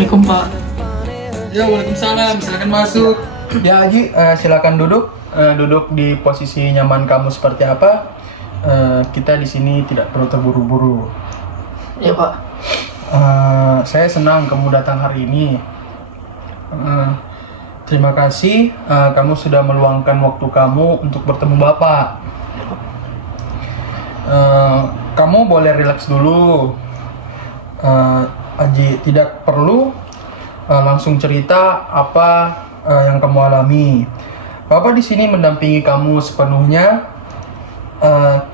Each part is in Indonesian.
Assalamualaikum Pak. Ya, waalaikumsalam. Silakan masuk. Ya, Haji, silakan duduk. Duduk di posisi nyaman kamu seperti apa? Kita di sini tidak perlu terburu-buru. Ya Pak. Saya senang kamu datang hari ini. Terima kasih kamu sudah meluangkan waktu kamu untuk bertemu Bapak. Kamu boleh rileks dulu. Haji tidak perlu langsung cerita apa yang kamu alami. Bapak di sini mendampingi kamu sepenuhnya.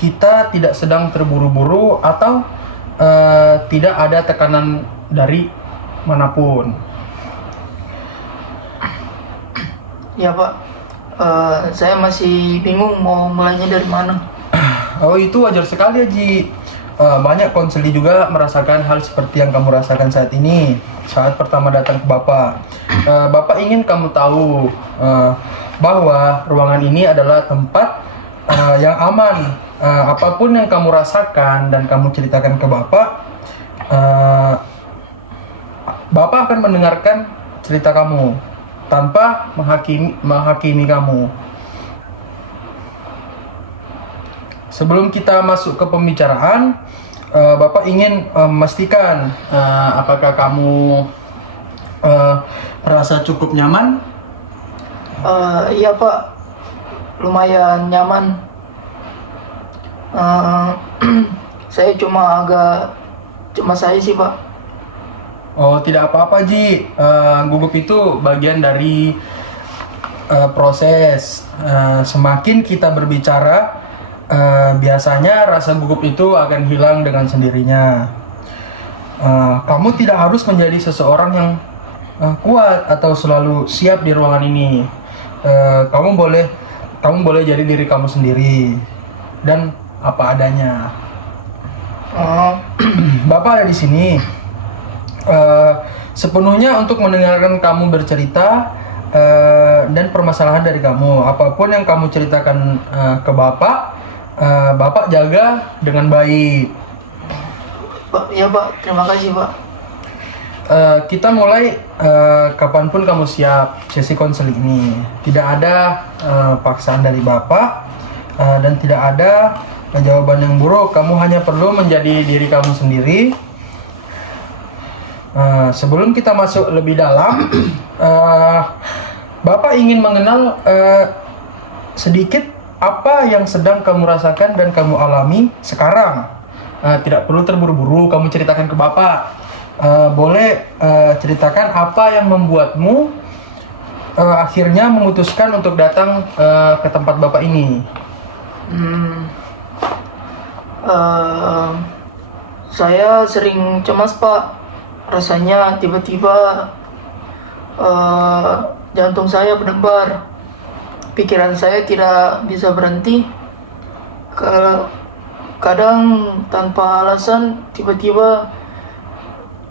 Kita tidak sedang terburu-buru atau tidak ada tekanan dari manapun. Ya Pak. Saya masih bingung mau mulainya dari mana. Oh, itu wajar sekali, Haji. Banyak konseli juga merasakan hal seperti yang kamu rasakan saat ini saat pertama datang ke Bapak. Bapak ingin kamu tahu bahwa ruangan ini adalah tempat yang aman. Apapun yang kamu rasakan dan kamu ceritakan ke Bapak, Bapak akan mendengarkan cerita kamu tanpa menghakimi kamu. Sebelum kita masuk ke pembicaraan, Bapak ingin memastikan apakah kamu merasa cukup nyaman? Iya Pak. Lumayan nyaman. Saya cuma agak cemas saya sih Pak. Oh, tidak apa-apa, Ji. Gugup itu bagian dari proses. Semakin kita berbicara, biasanya rasa gugup itu akan hilang dengan sendirinya. Kamu tidak harus menjadi seseorang yang kuat atau selalu siap di ruangan ini. Kamu boleh jadi diri kamu sendiri dan apa adanya. Bapak ada di sini sepenuhnya untuk mendengarkan kamu bercerita dan permasalahan dari kamu. Apapun yang kamu ceritakan ke Bapak, Bapak jaga dengan baik. Pak, ya Pak. Terima kasih Pak. Kita mulai kapanpun kamu siap sesi konseling ini. Tidak ada paksaan dari Bapak dan tidak ada jawaban yang buruk. Kamu hanya perlu menjadi diri kamu sendiri. Sebelum kita masuk lebih dalam, Bapak ingin mengenal sedikit apa yang sedang kamu rasakan dan kamu alami sekarang. Tidak perlu terburu-buru kamu ceritakan ke Bapak. Boleh ceritakan apa yang membuatmu akhirnya memutuskan untuk datang ke tempat Bapak ini. Saya sering cemas Pak. Rasanya tiba-tiba jantung saya berdebar. Pikiran saya tidak bisa berhenti. Kadang tanpa alasan tiba-tiba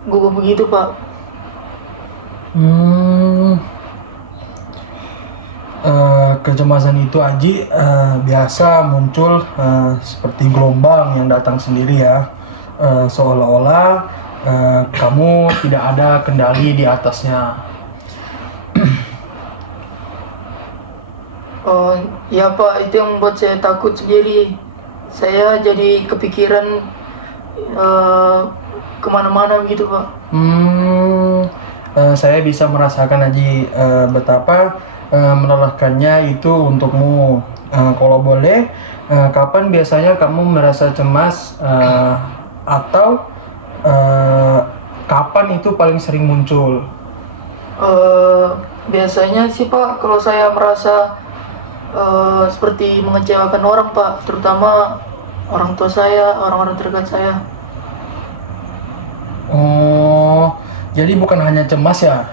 gugup begitu Pak. Kecemasan itu, Aji, biasa muncul seperti gelombang yang datang sendiri ya. Seolah-olah kamu tidak ada kendali di atasnya. Oh ya Pak, itu yang membuat saya takut sendiri. Saya jadi kepikiran kemana-mana begitu Pak. Saya bisa merasakan, Haji, betapa melelahkannya itu untukmu. Kalau boleh, kapan biasanya kamu merasa cemas atau kapan itu paling sering muncul? Biasanya sih Pak, kalau saya merasa seperti mengecewakan orang Pak, terutama orang tua saya, orang-orang terdekat saya. Oh, jadi bukan hanya cemas ya,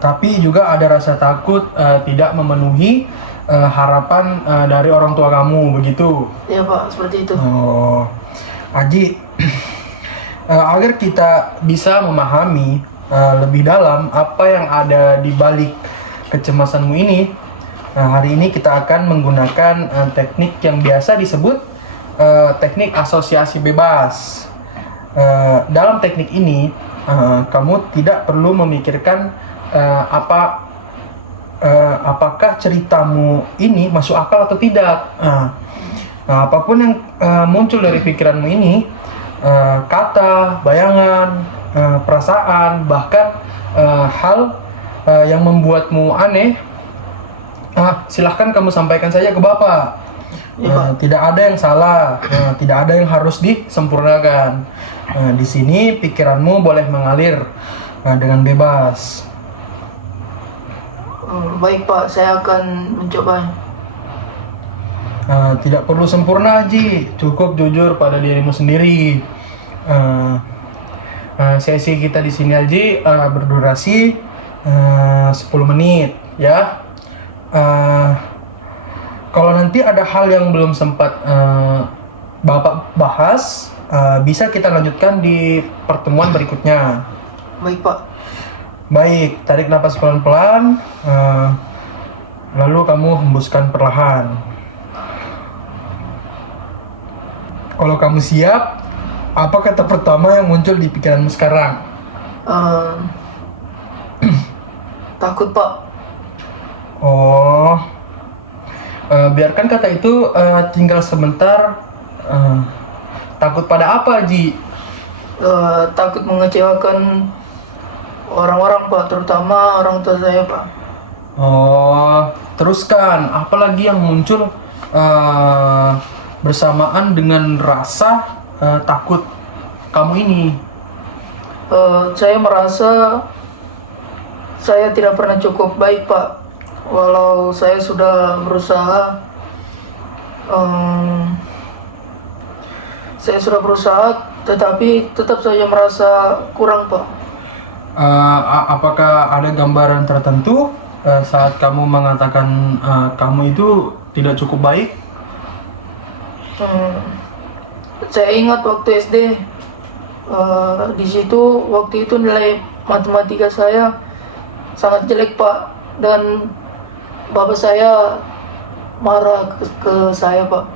tapi juga ada rasa takut tidak memenuhi harapan dari orang tua kamu, begitu? Iya Pak, seperti itu. Oh, Aji, agar kita bisa memahami lebih dalam apa yang ada di balik kecemasanmu ini, hari ini kita akan menggunakan teknik yang biasa disebut teknik asosiasi bebas. Dalam teknik ini, kamu tidak perlu memikirkan apakah ceritamu ini masuk akal atau tidak. Apapun yang muncul dari pikiranmu ini, kata, bayangan, perasaan, bahkan hal yang membuatmu aneh, silahkan kamu sampaikan saja ke Bapak. Tidak ada yang salah, tidak ada yang harus disempurnakan. Di sini pikiranmu boleh mengalir dengan bebas. Baik Pak, saya akan mencobanya. Tidak perlu sempurna, Haji. Cukup jujur pada dirimu sendiri. Sesi kita di sini, Haji, berdurasi 10 menit, ya. Kalau nanti ada hal yang belum sempat Bapak bahas, bisa kita lanjutkan di pertemuan berikutnya. Baik Pak. Baik, tarik napas pelan-pelan, lalu kamu hembuskan perlahan. Kalau kamu siap, apa kata pertama yang muncul di pikiranmu sekarang? Takut Pak. Oh, biarkan kata itu tinggal sebentar. Takut pada apa, Ji? Takut mengecewakan orang-orang Pak, terutama orang tua saya Pak. Oh, teruskan. Apalagi yang muncul bersamaan dengan rasa takut kamu ini? Saya merasa saya tidak pernah cukup baik Pak. Walau saya sudah berusaha, tetapi tetap saja merasa kurang Pak. Apakah ada gambaran tertentu saat kamu mengatakan kamu itu tidak cukup baik? Saya ingat waktu SD, di situ waktu itu nilai matematika saya sangat jelek Pak, dan bapak saya marah ke saya Pak.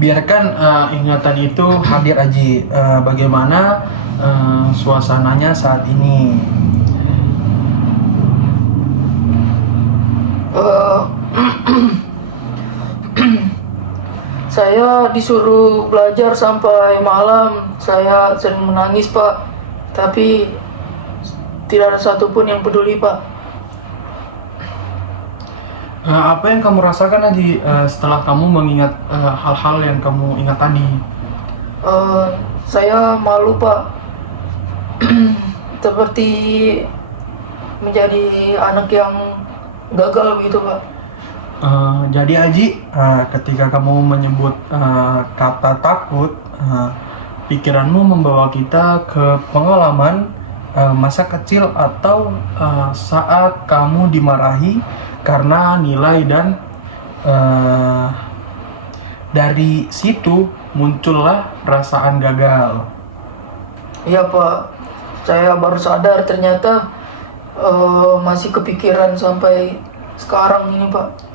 Biarkan ingatan itu hadir, Aji. Bagaimana suasananya saat ini? Saya disuruh belajar sampai malam. Saya sering menangis Pak, tapi tidak ada satupun yang peduli Pak. Apa yang kamu rasakan, Aji, setelah kamu mengingat hal-hal yang kamu ingat tadi? Saya malu Pak, seperti menjadi anak yang gagal gitu Pak. Jadi, Aji, ketika kamu menyebut kata takut, pikiranmu membawa kita ke pengalaman masa kecil atau saat kamu dimarahi karena nilai, dan dari situ muncullah perasaan gagal. Iya Pak, saya baru sadar ternyata masih kepikiran sampai sekarang ini Pak.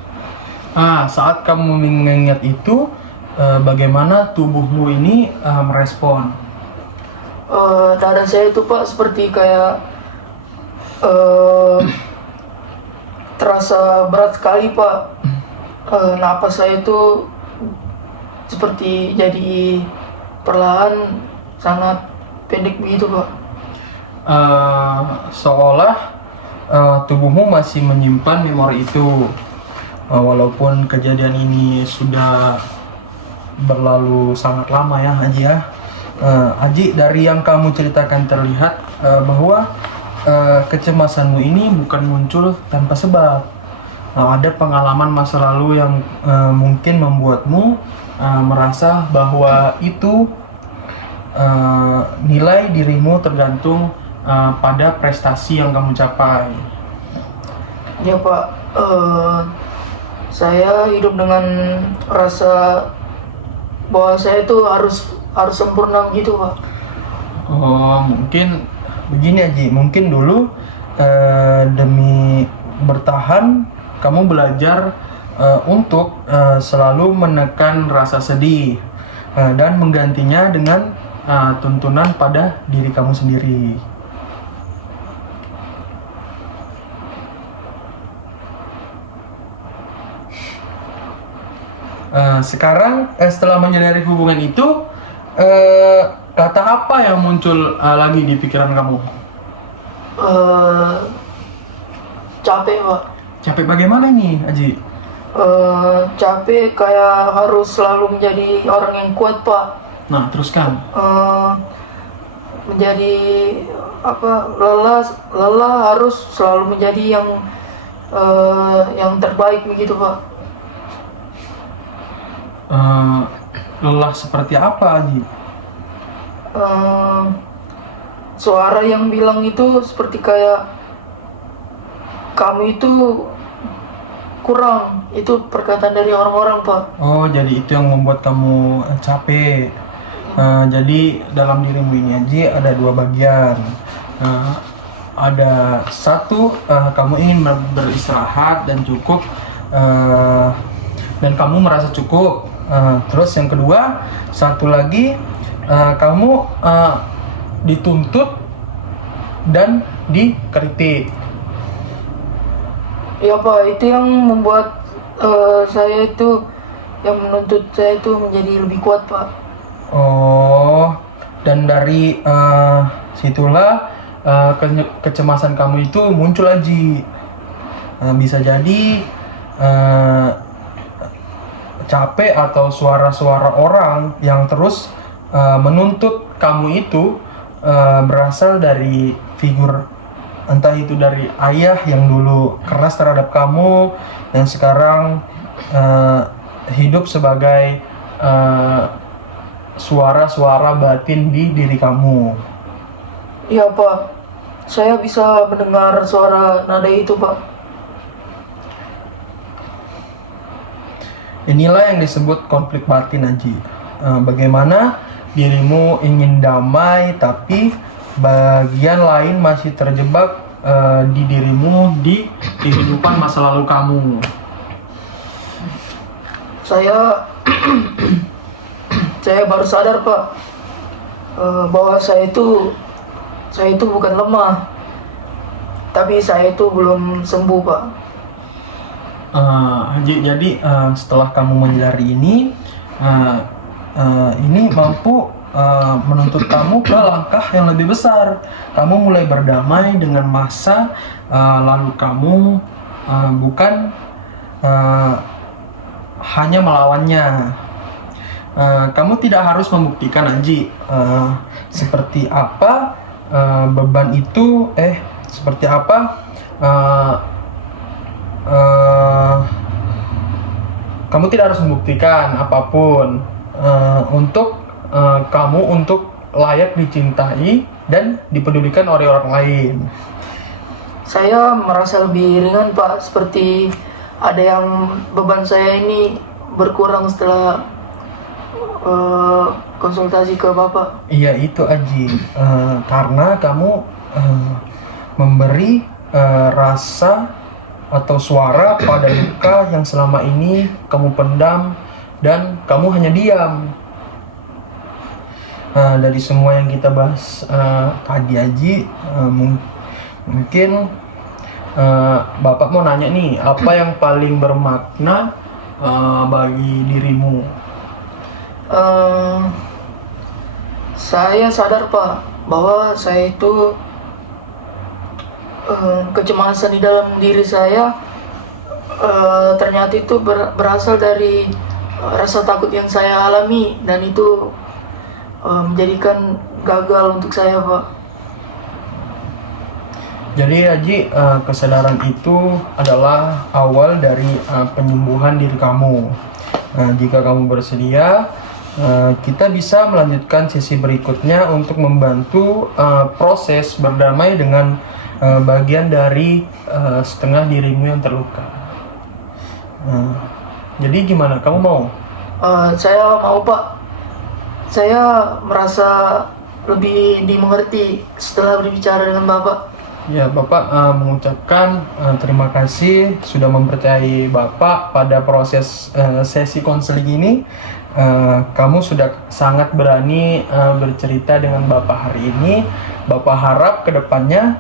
Saat kamu mengingat itu, bagaimana tubuhmu ini merespon? Dada saya itu Pak seperti kayak terasa berat sekali Pak. Napas saya itu seperti jadi perlahan sangat pendek begitu Pak. Seolah tubuhmu masih menyimpan memori itu, walaupun kejadian ini sudah berlalu sangat lama ya, Haji ya. Haji, dari yang kamu ceritakan terlihat bahwa kecemasanmu ini bukan muncul tanpa sebab. Ada pengalaman masa lalu yang mungkin membuatmu merasa bahwa itu nilai dirimu tergantung pada prestasi yang kamu capai. Ya Pak, saya hidup dengan rasa bahwa saya itu harus sempurna gitu Pak. Oh, mungkin begini Haji, mungkin dulu demi bertahan kamu belajar untuk selalu menekan rasa sedih dan menggantinya dengan tuntunan pada diri kamu sendiri. Sekarang setelah menyadari hubungan itu, kata apa yang muncul lagi di pikiran kamu? Eh, Capek pak. Capek bagaimana nih, Aji? Capek kayak harus selalu menjadi orang yang kuat pak. Nah, teruskan. Menjadi apa, lelah harus selalu menjadi yang terbaik begitu pak. Lelah seperti apa, Aji? Suara yang bilang itu seperti kayak kamu itu kurang, itu perkataan dari orang-orang pak. Oh, jadi itu yang membuat kamu capek. Jadi dalam dirimu ini, Aji, ada dua bagian. Ada satu, kamu ingin beristirahat dan cukup, dan kamu merasa cukup. Terus yang kedua, satu lagi, kamu dituntut dan dikritik. Ya pak, itu yang membuat saya itu, yang menuntut saya itu menjadi lebih kuat pak. Oh, dan dari situlah kecemasan kamu itu muncul, Aji. Bisa jadi capek atau suara-suara orang yang terus menuntut kamu itu berasal dari figur, entah itu dari ayah yang dulu keras terhadap kamu dan sekarang hidup sebagai suara-suara batin di diri kamu. Iya pak, saya bisa mendengar suara nada itu pak. Inilah yang disebut konflik batin, Aji. Bagaimana dirimu ingin damai, tapi bagian lain masih terjebak di dirimu, di kehidupan masa lalu kamu. Saya saya baru sadar pak, bahwa saya itu bukan lemah, tapi saya itu belum sembuh pak. Jadi setelah kamu menyadari ini mampu menuntut kamu ke langkah yang lebih besar. Kamu mulai berdamai dengan masa lalu kamu, bukan hanya melawannya. Kamu tidak harus membuktikan, Aji, seperti apa beban itu, seperti apa kamu tidak harus membuktikan apapun untuk kamu untuk layak dicintai dan dipedulikan oleh orang lain. Saya merasa lebih ringan pak, seperti ada yang beban saya ini berkurang setelah konsultasi ke bapak. Iya itu, Aji, karena kamu memberi rasa atau suara pada luka yang selama ini kamu pendam dan kamu hanya diam. Dari semua yang kita bahas tadi, Aji, mungkin Bapak mau nanya nih, apa yang paling bermakna bagi dirimu? Saya sadar pak, bahwa saya itu kecemasan di dalam diri saya ternyata itu berasal dari rasa takut yang saya alami, dan itu menjadikan gagal untuk saya pak. Jadi, Haji, kesadaran itu adalah awal dari penyembuhan diri kamu. Jika kamu bersedia, kita bisa melanjutkan sesi berikutnya untuk membantu proses berdamai dengan bagian dari setengah dirimu yang terluka. Jadi gimana? Kamu mau? Saya mau pak. Saya merasa lebih dimengerti setelah berbicara dengan bapak. Ya, Bapak mengucapkan terima kasih sudah mempercayai Bapak pada proses sesi konseling ini. kamu sudah sangat berani bercerita dengan Bapak hari ini. Bapak harap kedepannya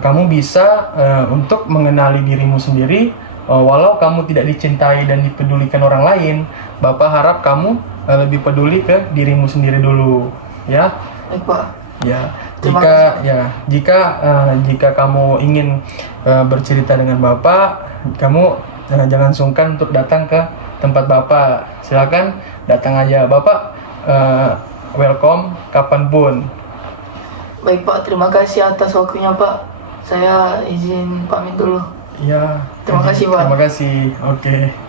kamu bisa untuk mengenali dirimu sendiri. Walau kamu tidak dicintai dan dipedulikan orang lain, Bapak harap kamu lebih peduli ke dirimu sendiri dulu, ya. Baik Pak. Ya, Terima jika kamu ingin bercerita dengan Bapak, kamu jangan sungkan untuk datang ke tempat Bapak. Silakan datang aja, Bapak. Welcome kapanpun. Baik Pak, terima kasih atas waktunya Pak. Saya izin pamit dulu. Ya. Terima kasih, Pak. Terima kasih. Oke.